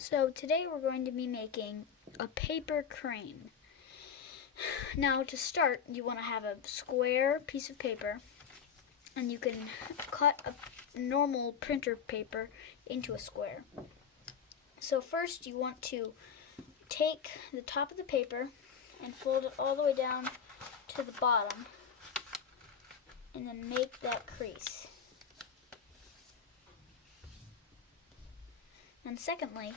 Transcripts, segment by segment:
So today we're going to be making a paper crane. Now to start, you want to have a square piece of paper, and you can cut a normal printer paper into a square. So first you want to take the top of the paper and fold it all the way down to the bottom, and then make that crease. And secondly,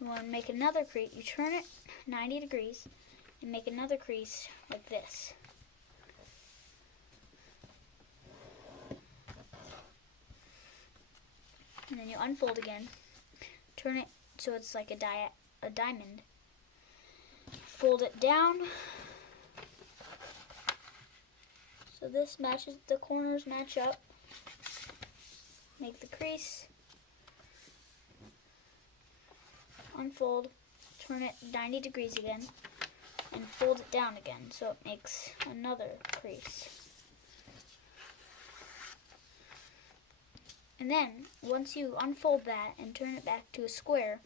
you want to make another crease. You turn it 90 degrees and make another crease like this. And then you unfold again. Turn it so it's like a diamond. Fold it down so this matches, the corners match up. Make the crease. Unfold, turn it 90 degrees again, and fold it down again so it makes another crease. And then, once you unfold that and turn it back to a square,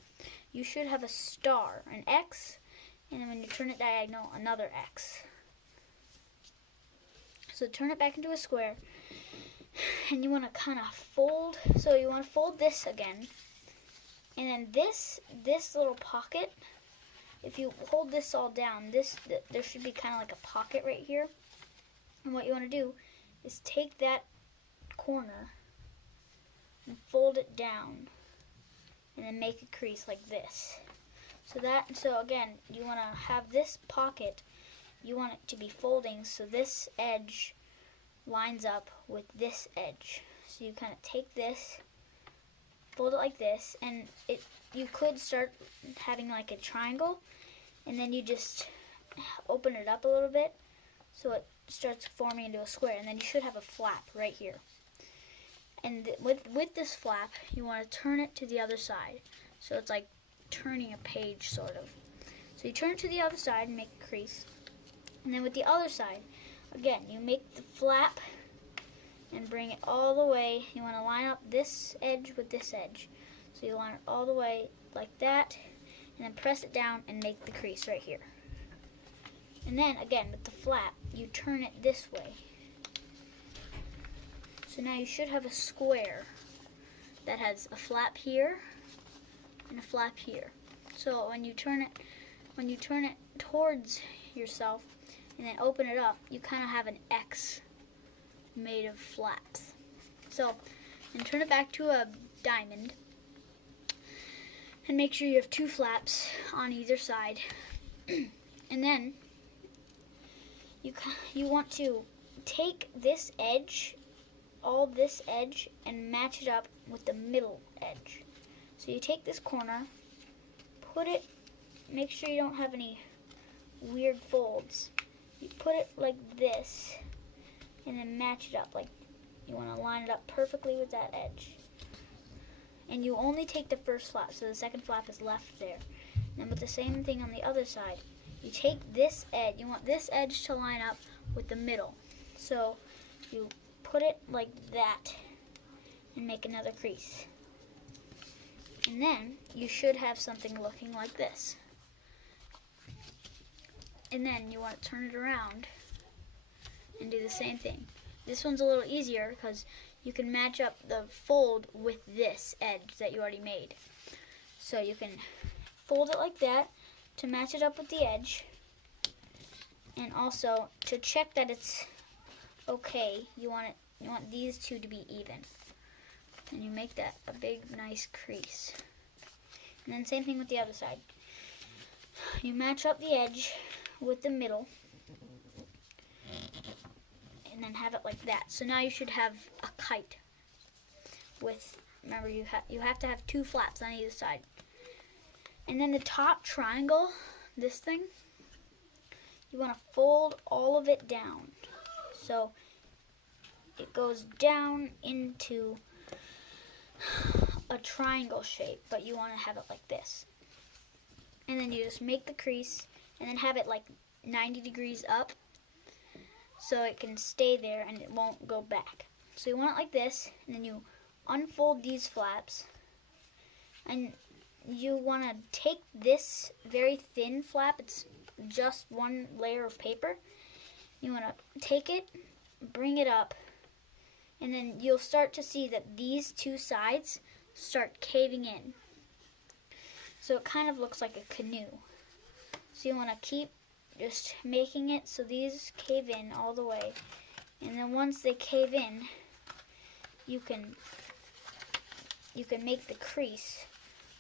you should have a star, an X, and then when you turn it diagonal, another X. So turn it back into a square, and you want to kind of fold, so you want to fold this again. And then this little pocket, if you hold this all down, there should be kind of like a pocket right here. And what you want to do is take that corner and fold it down, and then make a crease like this. So again, you want to have this pocket, you want it to be folding so this edge lines up with this edge. So you kind of take this, fold it like this, and you could start having like a triangle, and then you just open it up a little bit so it starts forming into a square, and then you should have a flap right here. And with this flap, you want to turn it to the other side, so it's like turning a page sort of. So you turn it to the other side and make a crease, and then with the other side, again, you make the flap and bring it all the way. You want to line up this edge with this edge. So you line it all the way like that, and then press it down and make the crease right here. And then again, with the flap, you turn it this way. So now you should have a square that has a flap here and a flap here. So when you turn it towards yourself and then open it up, you kind of have an X made of flaps. So, and turn it back to a diamond, and make sure you have two flaps on either side. And then you want to take this edge, all this edge, and match it up with the middle edge. So you take this corner, put it, make sure you don't have any weird folds. You put it like this, and then match it up. Like, you want to line it up perfectly with that edge. And you only take the first flap, so the second flap is left there. And then with the same thing on the other side, you take this edge, you want this edge to line up with the middle. So you put it like that and make another crease. And then you should have something looking like this. And then you want to turn it around and do the same thing. This one's a little easier because you can match up the fold with this edge that you already made. So you can fold it like that to match it up with the edge, and also to check that it's okay, you want these two to be even. And you make that a big nice crease. And then same thing with the other side. You match up the edge with the middle, and then have it like that. So now you should have a kite with, remember, you have to have two flaps on either side. And then the top triangle, this thing, you want to fold all of it down. So it goes down into a triangle shape, but you want to have it like this. And then you just make the crease, and then have it like 90 degrees up, so it can stay there and it won't go back. So you want it like this, and then you unfold these flaps, and you want to take this very thin flap, it's just one layer of paper. You want to take it, bring it up, and then you'll start to see that these two sides start caving in. So it kind of looks like a canoe. So you want to keep just making it so these cave in all the way. And then once they cave in, you can make the crease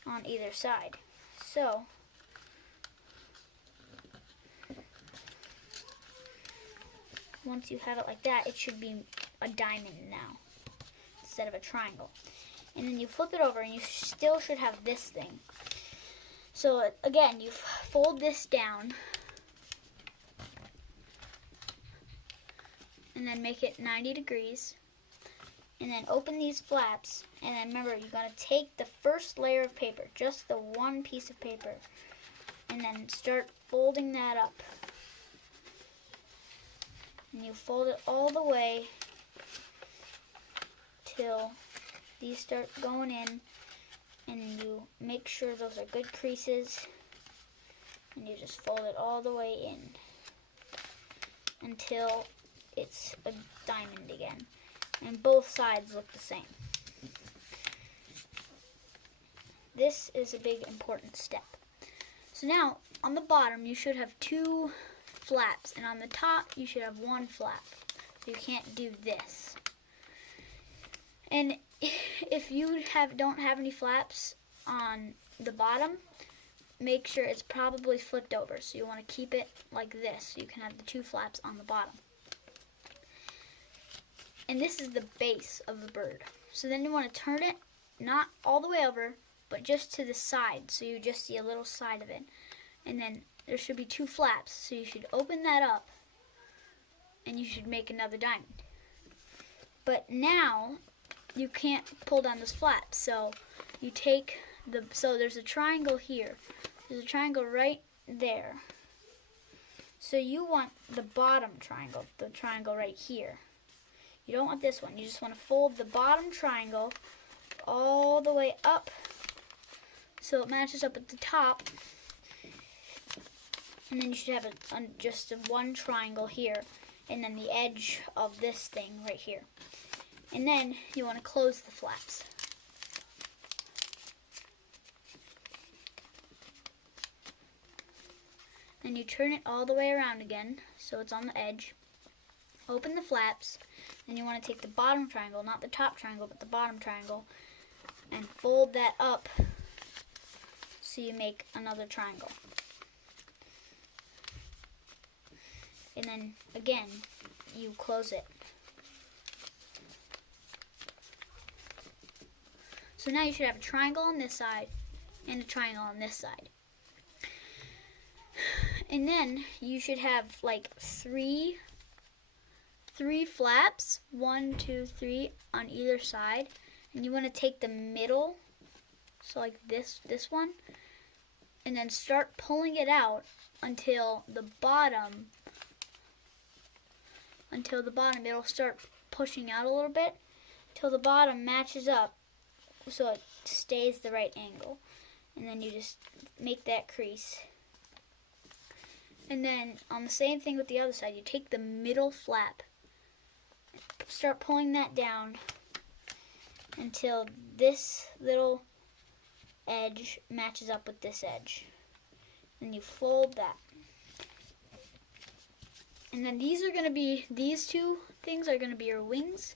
on either side. So once you have it like that, it should be a diamond now instead of a triangle. And then you flip it over and you still should have this thing. So again, you fold this down and then make it 90 degrees. And then open these flaps, and then remember, you're going to take the first layer of paper, just the one piece of paper, and then start folding that up. And you fold it all the way till these start going in, and you make sure those are good creases, and you just fold it all the way in until it's a diamond again. And both sides look the same. This is a big important step. So now on the bottom you should have two flaps, and on the top you should have one flap. So you can't do this. And if you don't have any flaps on the bottom, make sure it's probably flipped over. So you want to keep it like this so you can have the two flaps on the bottom. And this is the base of the bird. So then you want to turn it, not all the way over, but just to the side, so you just see a little side of it. And then there should be two flaps, so you should open that up, and you should make another diamond. But now, you can't pull down those flaps, so you take so there's a triangle here. There's a triangle right there. So you want the bottom triangle, the triangle right here. You don't want this one. You just want to fold the bottom triangle all the way up so it matches up at the top. And then you should have just one triangle here, and then the edge of this thing right here. And then you want to close the flaps. Then you turn it all the way around again so it's on the edge. Open the flaps. Then you want to take the bottom triangle, not the top triangle, but the bottom triangle, and fold that up so you make another triangle. And then again, you close it. So now you should have a triangle on this side and a triangle on this side. And then you should have like three flaps, 1, 2, 3 on either side, and you want to take the middle, so like this one, and then start pulling it out until the bottom it'll start pushing out a little bit till the bottom matches up so it stays the right angle. And then you just make that crease. And then on the same thing with the other side, you take the middle flap, start pulling that down until this little edge matches up with this edge. And you fold that. And then these two things are going to be your wings.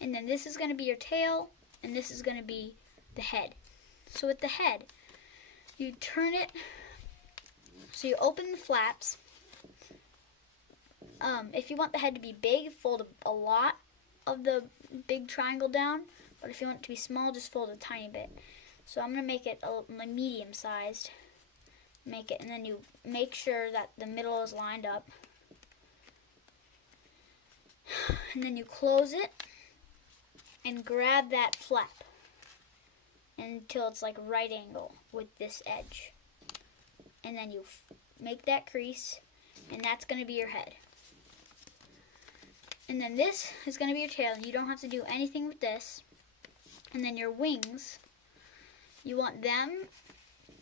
And then this is going to be your tail. And this is going to be the head. So with the head, you turn it, so you open the flaps. If you want the head to be big, fold a lot of the big triangle down. But if you want it to be small, just fold a tiny bit. So I'm going to make it a medium sized. Make it, and then you make sure that the middle is lined up. And then you close it and grab that flap until it's like right angle with this edge. And then you make that crease, and that's going to be your head. And then this is going to be your tail, and you don't have to do anything with this. And then your wings, you want them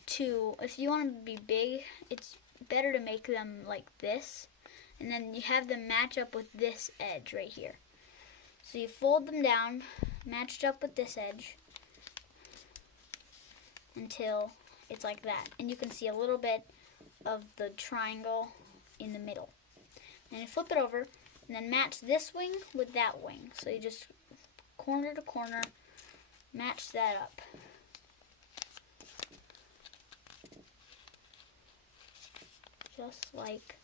to, if you want them to be big, it's better to make them like this. And then you have them match up with this edge right here. So you fold them down, matched up with this edge, until it's like that. And you can see a little bit of the triangle in the middle. And you flip it over, and then match this wing with that wing. So you just corner to corner, match that up. Just like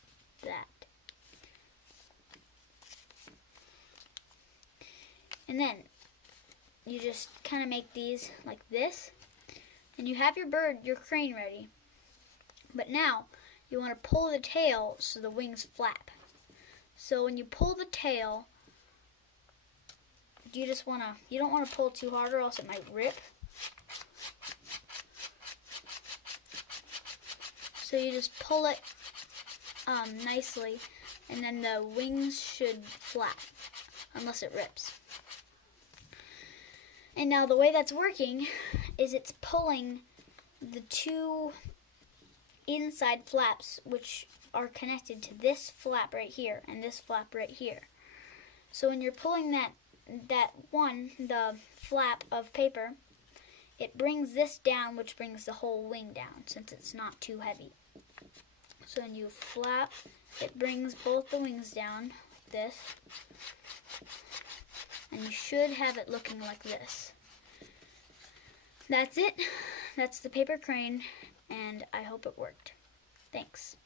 that. And then you just kind of make these like this. And you have your bird, your crane ready. But now you want to pull the tail so the wings flap. So when you pull the tail, you don't want to pull too hard or else it might rip. So you just pull it nicely, and then the wings should flap unless it rips. And now the way that's working is it's pulling the two inside flaps, which are connected to this flap right here and this flap right here. So when you're pulling the flap of paper, it brings this down, which brings the whole wing down since it's not too heavy. So when you flap, it brings both the wings down, like this, and you should have it looking like this. That's it. That's the paper crane, and I hope it worked. Thanks.